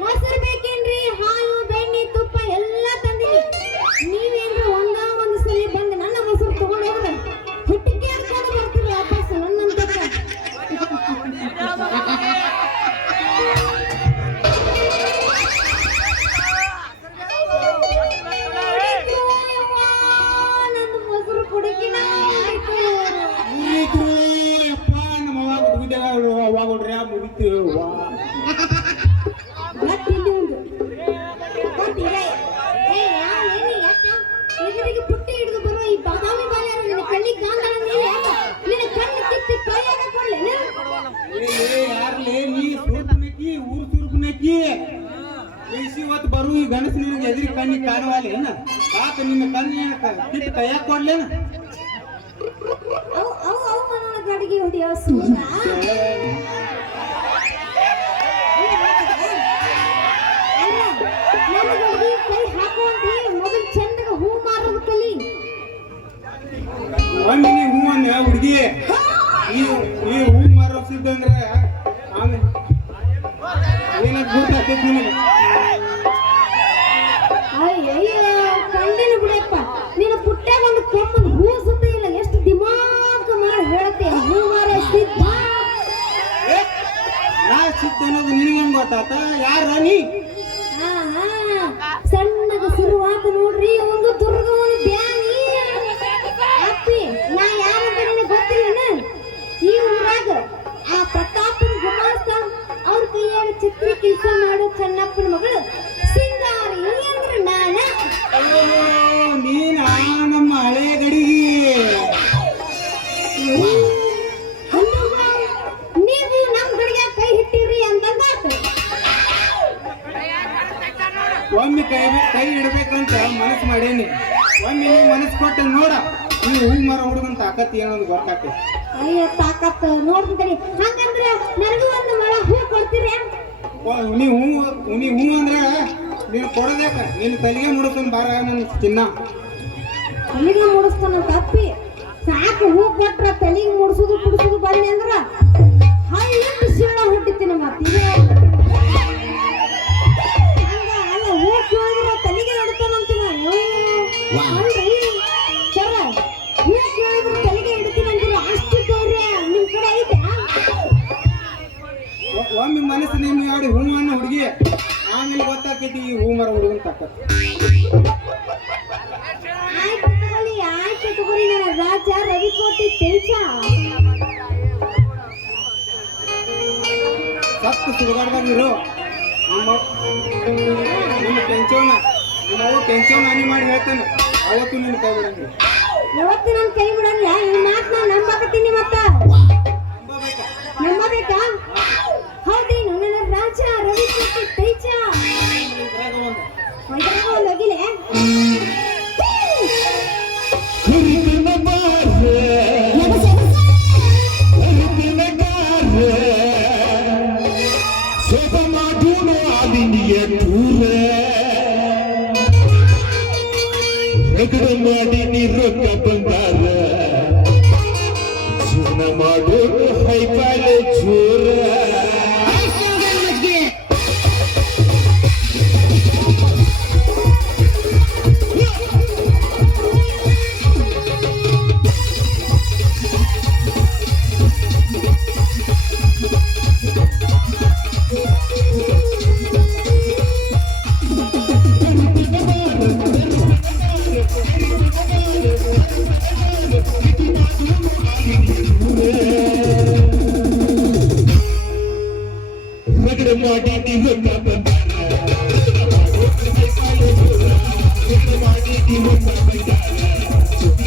ಮೊಸರು ಬೇಕೇನ್ರಿ? ಹಾಲು ಬೆಣ್ಣೆ ತುಪ್ಪ ಎಲ್ಲ ತಂದಿನಿ. ನೀವೇನ್ರಿ ಒಂದು ಸಲ ಬಂದು ನನ್ನ ಮೊಸರು ತಗೊಂಡು ಹೋದ್ರೆ ಹುಟ್ಟಿಗೆ ಹಾಕೊಂಡು ಬರ್ತೀರಿ ವಾಪಸ್ ನನ್ನಂತ. ನನ್ನ ಮೊಸರು ಕುಡಿಕಿನ ಪುಟ್ಟಿ ಹಿಡಿದು ಬರೋ ಈ ಬಾದಾಮಿ ಬಾಲ್ಯಾರ ನಿನ್ನ ಕಣ್ಣಿಗೆ ಕಾಂತಾಳ. ನಿನ್ನ ಕಣ್ಣು ಕಿತ್ತಿ ಕೈಯಾಗ ಕೊಡ್ಲೇನ? ನೀ ಸುರ್ಪುನಕಿ ಊರು ಸುರ್ಪುನಕಿ ಇವತ್ತು ಬರು ಈ ಗಣಸ ನಿನಗೆ ಎದುರಿ ಕಣ್ಣಿಗೆ ಕಾಣವಾಲೇನ? ಕಾಕ ನಿನ್ನ ಕಣ್ಣಿನ ಕಿತ್ತು ಕೈಯಾಗ ಕೊಡ್ಲೇನ? ಅವು ಮನೊಳಗ ಅಡಿಗೆ ಹೊಡಿಯೋ ಸೂರ ಕೈ ಹಾಕುವಂತೆ ಮೊದಲು ಚಂದಗ ಹೂ ಮಾರೋದು ಕಲಿ. ಒಮ್ಮೆ ನೀ ಹೂ ಅಂದ ಹುಡುಗಿ ಈ ಹೂ ಮಾರೋ ಸಿದ್ದಂದ್ರೆ ಆಮೇಲೆ ಏನಾಗ ಗೊತ್ತಾಗ್ತೈತಿ ನಿನಗೆ? ಅಯ್ಯಯ್ಯ ಕಂಡಿನ ಬಿಡಪ್ಪ, ನಿನ್ನ ಪುಟ್ಟಾಗ ಒಂದು ಕೆಮ್ಮದ ಹೂ ಸುತ್ತ ಇಲ್ಲ. ಎಷ್ಟು ದಿಮಾಕ್ ಮಾಡಿ ಹೇಳತ್ತೆ ಹೂ ಮಾರೋ ಸಿದ್ಧ. ನಾ ಸಿದ್ಧ ಅನ್ನೋದು ನಿನಗೇನು ಗೊತ್ತಾತ? ಯಾರ ನೀ? ಸಣ್ಣಗ ಶುರುವಾತ ನೋಡ್ರಿ, ಒಂದು ದುರ್ಗ ಒಂದು ಬ್ಯಾನಿ ಅಪ್ಪಿ. ನಾ ಯಾರಂತ ನಿನಗೆ ಗೊತ್ತಿಲ್ಲ. ಈ ಊರಾಗ ಆ ಪ್ರತಾಪನ ಗುಮಾಸ್ತ ಅವ್ರ ಕೈಯಾಗ ಛತ್ರಿ ಕೆಲಸ ಮಾಡೋ ಚೆನ್ನಪ್ಪನ ಮಗಳು ಸಿಂಗಾರಿ ಅಂದ್ರೆ ನಾನ. ನೀನ ನಮ್ಮ ಹಳೆ ಗಡಿಗೆ. ನೀವು ನಮ್ ಗಡಿಗೆ ಕೈ ಹಿಟ್ಟಿರಿ ಅಂತಂದಾತ. ಒಮ್ಮೆ ಕೈ ಇಡ್ಬೇಕಂತ ಮನಸ್ಸು ಮಾಡೇನಿ. ಒಮ್ಮೆ ನೀವು ಮನಸ್ಸು ಕೊಟ್ಟು ನೋಡ, ನೀವು ಹೂ ಮಾರೋ ಹುಡುಗನ ತಾಕತ್ ಏನೊಂದು ಗೊತ್ತಾಗ್ತದೆ. ಅಯ್ಯೋ ತಾಕತ್ ನೋಡ್ತೀನಿ. ಹಂಗಂದ್ರೆ ನನಗೂ ಒಂದು ಮಳ ಹೂ ಕೊಡ್ತೀರಿ? ನೀವು ಹೂ ಅಂದ್ರೆ ನೀನು ಕೊಡೋದೇಕ ನಿನ್ನ ತಲೆಗೆ ಮುಡಿಸ್ಕೊಂಡು ಬಾರ ನನ್ನ ಚಿನ್ನ. ತಲೆಗೆ ಮುಡಿಸ್ತಾನಂತ ಅಪ್ಪಿ. ಸಾಕು ಹೂ ಕೊಟ್ರ ತಲೆಗೆ ಮುಡಿಸೋದು ಕುಡಿಸೋದು ಬನ್ನಿ ಅಂದ್ರ ಹಳ್ಳಿಂದ ಶೀಳ ಹುಟ್ಟಿತೀನಿ. ಮತ್ತೆ ಅಲ್ಲ ಹೂ ಕೇಳಿದ್ರೆ ತಲೆಗೆ ಹಿಡ್ತಾನಂತೀನ. ಅಲ್ರಿ ಸರ, ಹೂ ಕೇಳಿದ್ರೆ ತಲೆಗೆ ಹಿಡ್ತೀನಂತೀರ. ಅಷ್ಟು ಧೈರ್ಯ ನಿಮ್ ಕಡೆ ಐತೆ? ಒಮ್ಮೆ ಮನಸ್ಸು ನಿನ್ನ ಯಾಡಿ ಹೂ ಅನ್ನೋ ಹುಡುಗಿ, ಆಮೇಲೆ ಗೊತ್ತಾಕೈತಿ ಈ ಹೂ ಮಾರೋ ಹುಡುಗನ ತಾಕತ್. ಆಯ್ತು ತಗೋರಿ. ನನ್ನ ರಾಜ ರವಿಕೋಟಿ ತೇಜ ಸತ್ತು ಸುಡುಗಾಡ್ದಾಗಿರು. ನಿಮ್ಮ ಟೆನ್ಷನ್ ನಿಮ್ಮವು ಟೆನ್ಷನ್ ಹಾನಿ ಮಾಡಿ ಹೇಳ್ತಾನೆ. ಅವತ್ತು ನಿನ್ನ ಕೈ ಬಿಡಂಗಿಲ್ಲ. ಯಾವತ್ತು ನನ್ನ ಕೈ ಬಿಡಂಗಿಲ್ಲ. ಈ ಮಾತು ನಾನು ನಂಬಕತ್ತೀನಿ. ಮತ್ತ ನಂಬಬೇಕಾ? ಹೌದೇನು ನನ್ನ ರಾಜ ರವಿಕೋಟಿ ತೇಜ? ಒಂದು ಹೋಗಿಲೆ ಮಾಡಿ ನೀರೊಕ್ಕ ಬಂದಾರ ಜೀವನ ಮಾಡೋರು ಹೈ ಕಾಲೇಜು ರಗಡ ಮಾಡಿ ರೊಕ್ಕ ಬಂದಾರ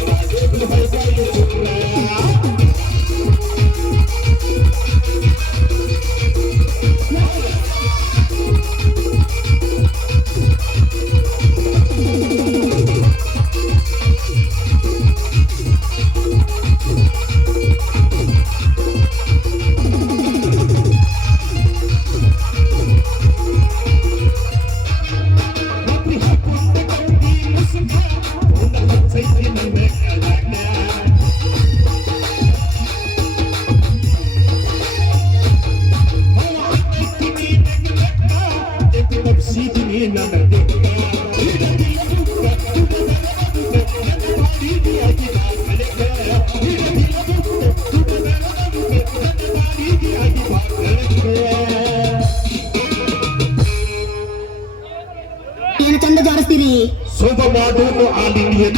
ಏನು ಚಂದ ಜಾಡಿಸ್ತೀರಿ ಶೋಭ ಮಾಡೋದು ಆಲಿಂಗಿಯ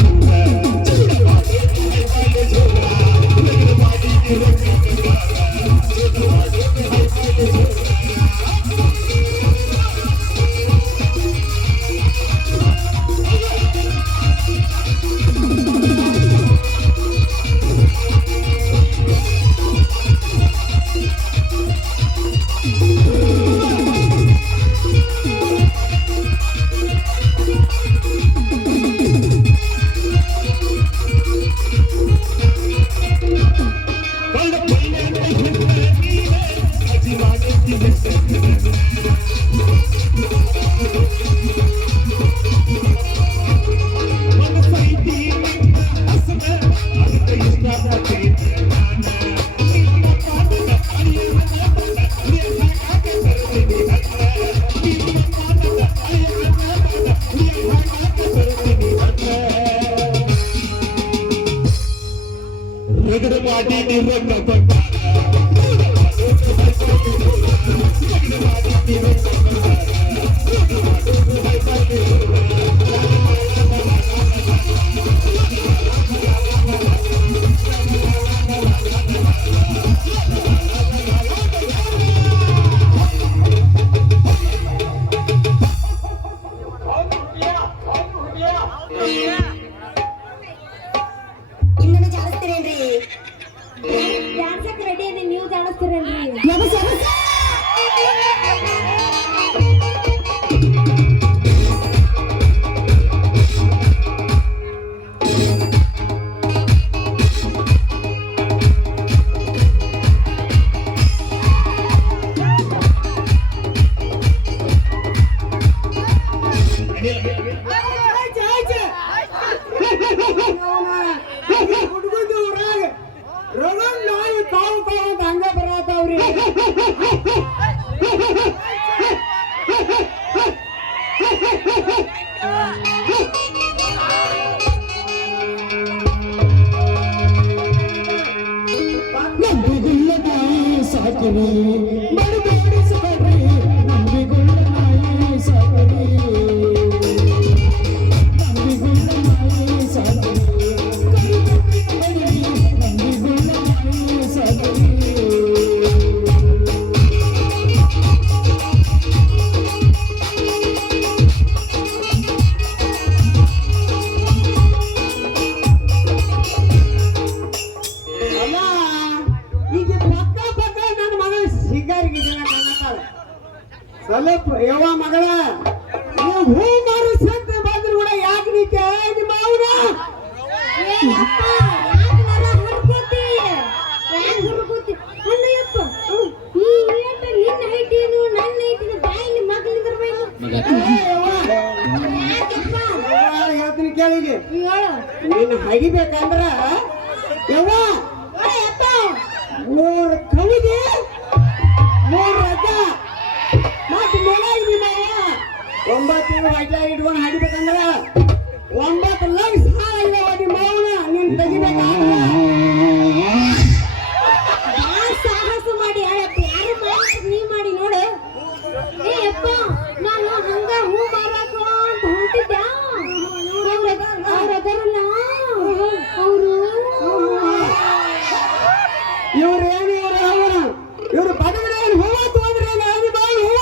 ರಗಡ ಮಾಡಿ ರೊಕ್ಕ ಬಂದಾರ ಇನ್ನೂ ಜಾಡಿಸ್ತೀರೇನ್ರಿ ಡ್ಯಾನ್ಸಕ್ಕೆ ರೆಡಿ ಇದೆ ನೀವು ಜಾಡಿಸ್ತೀರೇನ್ರಿ ಎಬಸ್ ಎಬಸ್ ಹುಡುಗಂದು ಊರಾಗ ರಗಡ್ ನಾಯಿ ಕಾವು ಕಾವು ಅಂತ ಹಂಗ ಬರತಾವ್ರಿ ನಂಬಿಗುಳ್ಳ ನಾಯಿ ಸಾಕಿರಿ ಬಡಬೇಡಿಸಬೇಡ್ರಿ ನಂಬಿಗುಳ್ಳ ನಾಯಿ ಸಾಕಿರಿ ನಂಬಿಗುಳ್ಳ ನಾಯಿ ಸಾಕಿರಿ ನಂಬಿಗುಳ್ಳ ನಾಯಿ ಸಾಕಿರಿ ಅಲ್ಲ ಈಗ ಪಕ್ಕ ಪಕ್ಕ ನನ್ನ ಮಗಳ ಸಿಗಾರಿಗೆ ಜನ ಕಾಣತ್ತಾಳ ಸ್ವಲ್ಪ ಯವ್ವ ಮಗಳ ನೀವು ಹೂ ಮಾರು ಸಂತ ಬಂದ್ರು ಕೂಡ ಯಾಕೆ ನೀ ನಿಮ್ಮ ಅವನ ಹೇಳ್ತೀನಿ ಕೇಳಿಗೆ ನೀನು ಹಗಿಬೇಕಂದ್ರ ಯವ್ವ ಮೂರು ಕವಿಗೆ ಮೂರು ರಜ ಮತ್ತೆ ಮೇಲೆ ನಿಮ್ಮ 9 ತಿಂಗಳು ಹೊಟ್ಟೆ ಇಟ್ಕೊಂಡು ಹಡಿಬೇಕಂದ್ರ 9 ಲಕ್ಷ ಸಾಲ ಇದಾವ ನಿಮ್ಮ ಅವನ ನೀನ್ ತೆಗಿಬೇಕಾದ್ರ ಸಾಹಸ ಮಾಡಿ ಯಾರು ಮಾಡಿ ನೀ ಮಾಡಿ ನೋಡು ಏ ಅಪ್ಪ ನಾನು ಹಂಗ ಹೂ ಮಾರಾಕ ಅಂತ ಹೊಂಟಿದ್ದೆ ಅವ್ರ ಅದರಲ್ಲ ಅವರು ಇವ್ರು ಏನು ಇವ್ರು ಬಡಗಡೆ ಹೂವ ತೊಗೊಂಡ್ರೆ ನಿಮ್ಮ ಹೂವ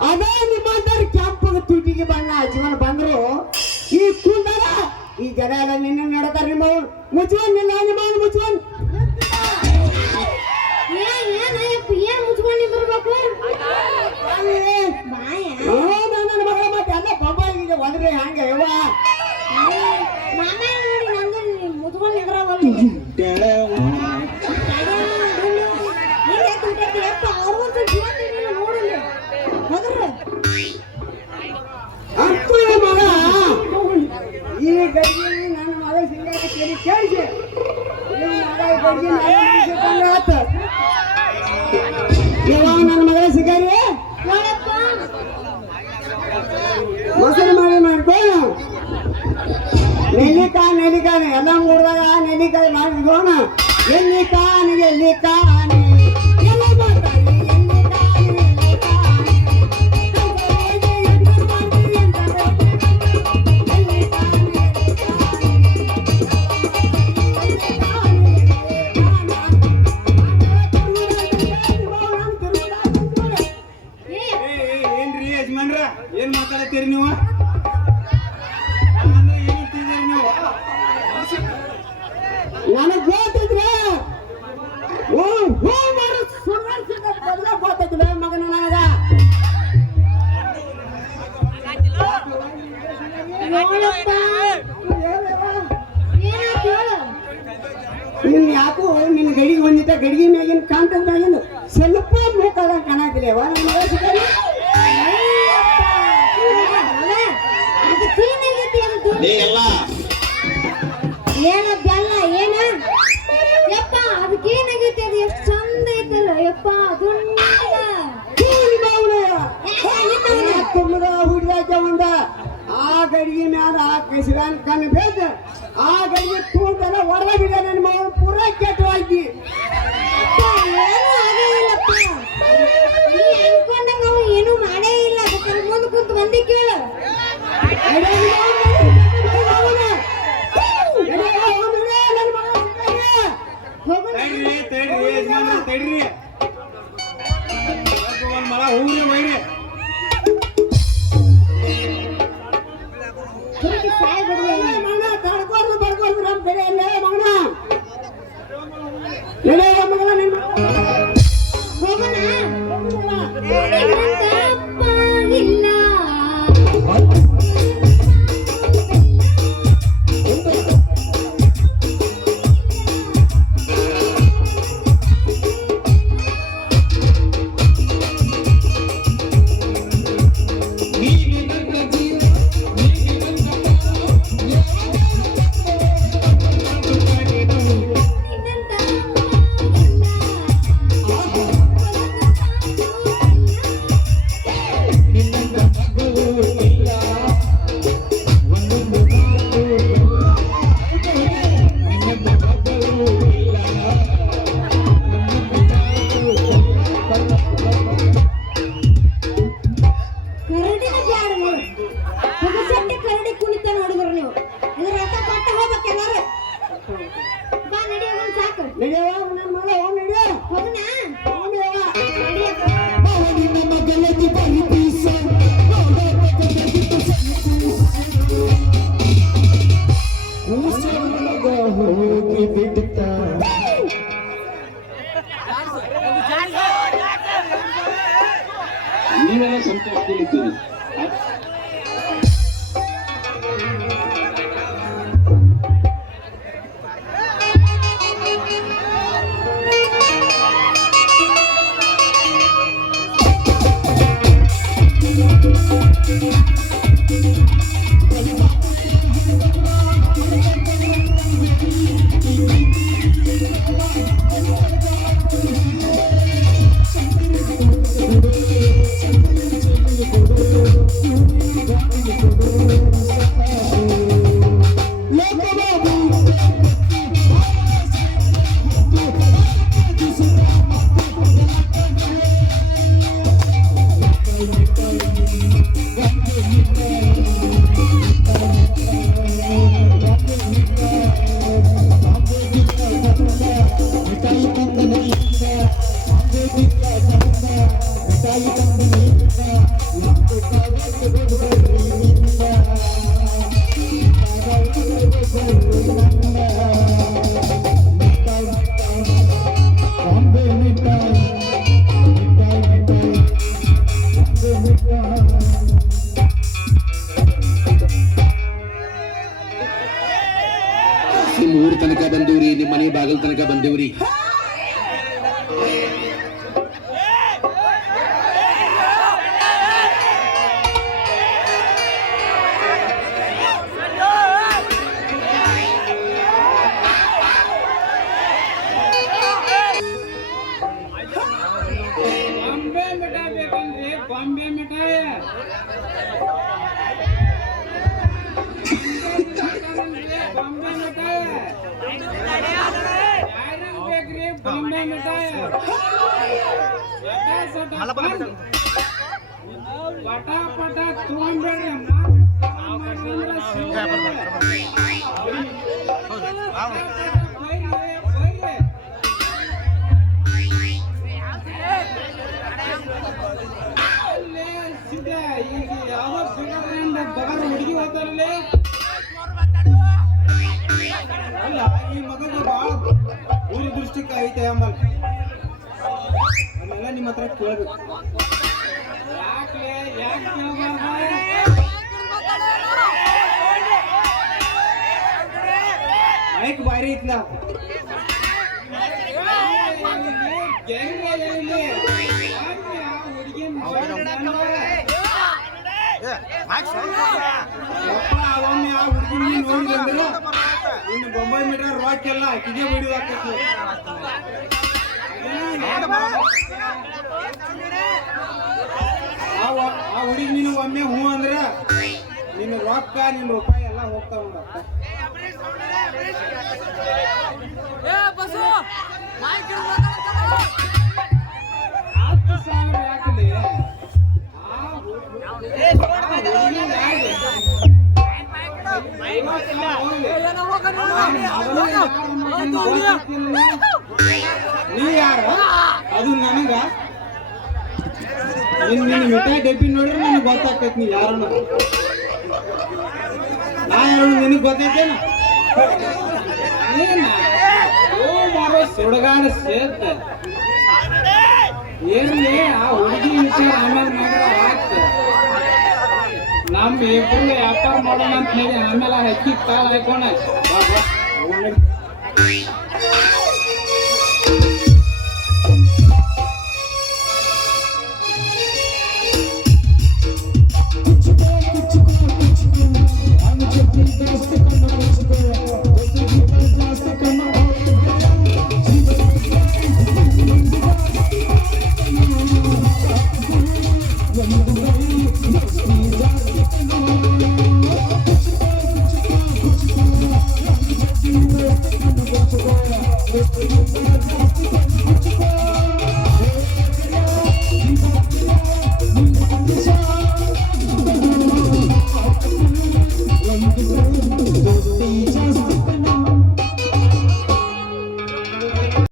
ಅದೇ ನಿಮ್ಮಂತರ ಕೆಂಪಗ ತುಟಿಗೆ ಬಣ್ಣ ಜೀವನ ಬಂದ್ರು ಈ ಕುಂದರ ಈ ಜನ ಎಲ್ಲ ನಿನ್ನ ನಡತಾರ ನಿಮ್ಮ ಮುಚ್ಚುವನ್ ಇಲ್ಲ ನಿಮ್ಮ ಮುಚ್ಚುವನ್ ಏನ್ ಮುಚ್ಕೊಂಡು ಬರ್ಬೇಕು ಬಾಯ ನನ್ನ ಮಗಳ ಮತ್ತೆ ಎಲ್ಲ ಬೊಬ್ಬಾಗಿದೆ ಒದ್ರೆ ಹಂಗೆ ಯವ್ವ ಮಾಮ ನೋಡಿ ನಂದು ಮುಚ್ಕೊಂಡು ನಿಂದ್ರವಲ್ಲ ಅವ್ರೊಂದು ಜೀವನ ನೋಡಲಿ ಹೋದ್ರ ಅಂತೂ ಮಗ ಈ ಗಡಿಗೆ ನನ್ನ ಮಗ ಸಿಂಗಾರ ಕೇಳಿಸಿ ನನ್ನ ಮಗಳ ಸಿಂಗಾರಿ ನೋಡಪ್ಪ ಮೊಸರು ಮಾಡಿ ಮಾಡ್ಕೋ ನೆಲ್ಲಿಕಾನೆ ಎಲ್ಲ ಮೂಡ್ದಾಗ ನೆಲ್ಲಿಕಾಯಿ ಮಾಡಿದ್ಕೋಣ ಎಲ್ಲಿಕಾನಿಗೆ ಎಲ್ಲಿಕಾನೆ ಎಲ್ಲ ಮಾಡ್ತಾನೆ ಏನ್ರಿ ಯಜಮಾನ್ರ ಏನ್ ಮಾತಾಡತ್ತೀರಿ ನೀವು ಏನಂತಿದ್ದೀರಿ ನೀವು ನನಗ್ ಗೊತ್ತಿದ್ರೆ ಓ ಹೋ ಮಾರು ಸುಳ್ಳ ಗೊತ್ತಿದ್ರೆ ಮಗನ ನನಗ ನೋಡಪ್ಪ ಏನಾಯ್ತು ಹೇಳು ನಿನ್ ಯಾಕೋ ನಿನ್ನ ಗಡಿಗೆ ಬಂದಿದ್ದ ಗಡಿಗೆ ಮ್ಯಾಗಿನ ಕಾಂತದ ಮ್ಯಾಗಿನ ಸ್ವಲ್ಪ ಮೂಕಾದ ಕಾಣಾಕಿಲ್ಲೇವ ನನ್ನ ಮಗ ಸಿಗಲ್ಲ ಅದು ಕ್ಲೀನಾಗೈತಿ ಅದು ಏನ ಬೆಲ್ಲ ಏನ ಯಪ್ಪ ಅದು ಕ್ಲೀನಾಗೈತಿ ಅದು ಎಷ್ಟು ಚಂದ ಐತಲ್ಲ ಯಪ್ಪ ತುಂಬದ ಹುಡುಗಾಕ ಒಂದ ಆ ಗಡಿಗೆ ಮ್ಯಾಲ ಆ ಕಸಿಗಾನ ಕಣ್ಣು ಬೇದ ಆ ಗಡಿಗೆ ತೂಂದೆಲ್ಲ ಹೊರ ಬಿಡ ನನ್ನ ಮಗ ಪೂರಾ ಕೆಟ್ಟವಾಗಿ ಏನೂ ಆಗಿಲ್ಲಪ್ಪ ನೀ ಅನ್ಕೊಂಡಂಗ ಅವ ಏನೂ ಮಾಡೇ ಇಲ್ಲ ಅದಕ್ಕೆ ಮುಂದೆ ಕುಂತು ಮಂದಿ ಕೇಳು ಹೋಗೋಣ ತಡ್ರಿ ಯಜಮಾನ್ರ ತಡ್ರಿ ಒಂದ್ ಮಳ ಹೋಗ್ರಿ ಬೈರಿ ಹುಡುಗಿ ಸಾಯ್ ಬಿಡ್ಲಿ ಮಗನ ತಡ್ಕೊಂಡು ಬರ್ಕೊಂಡು ನಮ್ಮ ಕಡೆ ಅಲ್ಲೇ ಮಗನ ಎಳೆಯ ಮಗನ ನಿಮ್ಮ ಹೋಗೋಣ ನಿನ್ನಂತ ಅಪ್ಪ ಇಲ್ಲ ನೀನೆ ನನ್ನ ಜೀವ ನೀನೆ ನನ್ನ ನಿನ್ನಂತ ಅಪ್ಪ ಇಲ್ಲ ನಿನ್ನ ಮಗಳು ಇಲ್ಲ ಒಂದೊಂದು ಮಾತು ನಿನ್ನ ಮಗಳು ಇಲ್ಲ ಕರಡಿನ ಬ್ಯಾಡ ನೋಡಿ ಹೊಗಸಟ್ಟೆ ಕರಡಿ ಕುಣಿತ ನೋಡಿದ್ರು ನೀವು ಇದ್ರ ರಥ ಕೊಟ್ಟ ಹೋಗ್ಬೇಕೆಲ್ಲಾರು ಬಾ ನಡಿಯ ಒಂದು ಸಾಕು ನಡೆಯವ ನನ್ನ ಮಗ ಹೋಗ್ ನಡೆಯ ಹೋಗೋಣ ನಡಿಯಪ್ಪ ನಿನ್ನ ಮಗಳದಿ ಬರಿ ಪೀಸ ಹೋಗಿ ಬಿಡ್ತಾ ನೀವೆಲ್ಲ ಸಂತೋಷದಲ್ಲಿದ್ದೀರಿ ಮನೆ ಬಾಗಲ್ ತನಕ ಬಂದೇವ್ರಿ. ಬಾಂಬೆ ಮಿಠಾಯಿ ಬೇಕಂದ್ರಿ, ಬಾಂಬೆ ಮಿಠಾಯಿ. ಬಾಂಬೆ ಮಿಠಾಯಿ ಯಾರಿಗ್ ಬೇಕ್ರಿ? ಬಾಂಬೆ ಮಿಠಾಯಿ ಪಟ ಪಟ ತಗೊಂಡ್ಬೇಡ್ರಿ. ಈಗ ಯಾವ್ದೋ ಫಿಗರ್ನಿಂದ ಬಗರ್ ಹುಡುಗಿ ಹೋಗ್ತಾರಲ್ಲಿ. ಅಲ್ಲ ಈ ಮಗನ ಭಾಳ ದೂರದೃಷ್ಟಿಕ ಐತೆ ಆಮೇಲೆ ಅದನ್ನೆಲ್ಲ ನಿಮ್ಮ ಹತ್ರ ಕೇಳ್ಬೇಕು. ಯಾಕೆ ಕೇಳಬಾರ್ದು? ಮೈಕ್ ಭಾರಿ ಐತ್ಲ. ಒಮ್ಮೆ ಆ ಹುಡುಗಿ ನೋಡಿದ್ರೆ ಇನ್ನು ಬೊಂಬೈ ಮೀಟರ್ ರಾಕ್ ಎಲ್ಲ ಆಕಿಗೆ ಬಿಡಿದು ಹಾಕಿ ಆ ಹುಡುಗಿ ನೀನು ಒಮ್ಮೆ ಹೂ ಅಂದ್ರೆ ನಿನ್ನ ರೊಕ್ಕ ನಿನ್ನ ರೂಪಾಯಿ ಎಲ್ಲ ಹೋಗ್ತಾವ ನೋಡಪ್ಪ. ಯಾಕಲಿ ನೀ ಯಾರ ಅದು ನನಗ ನಿನ್ನ ಮಿಠಾಯಿ ಡಬ್ಬಿ ನೋಡ್ರೆ ನನಗೆ ಗೊತ್ತಾಗ್ತೈತಿ ನೀ ಯಾರು. ನಾ ಯಾರು ನಿನಗೆ ಗೊತ್ತೈತೇನ? ಮಾಡೋ ಸುಡಗಾನ ಸೇರ್ತ ಏನ್ಲಿ ಆ ಹುಡುಗಿ ವಿಚಾರ ಆಮೇಲೆ ಮಾಡಿದ್ರೆ ಆಗ್ತ. ನಮ್ಮ ಇಬ್ಬರು ವ್ಯಾಪಾರ ಮಾಡೋಣ ಅಂತ ಹೇಳಿ ಆಮೇಲೆ ಹಕ್ಕಿ ಕಾಲ ಹಾಕೋಣ.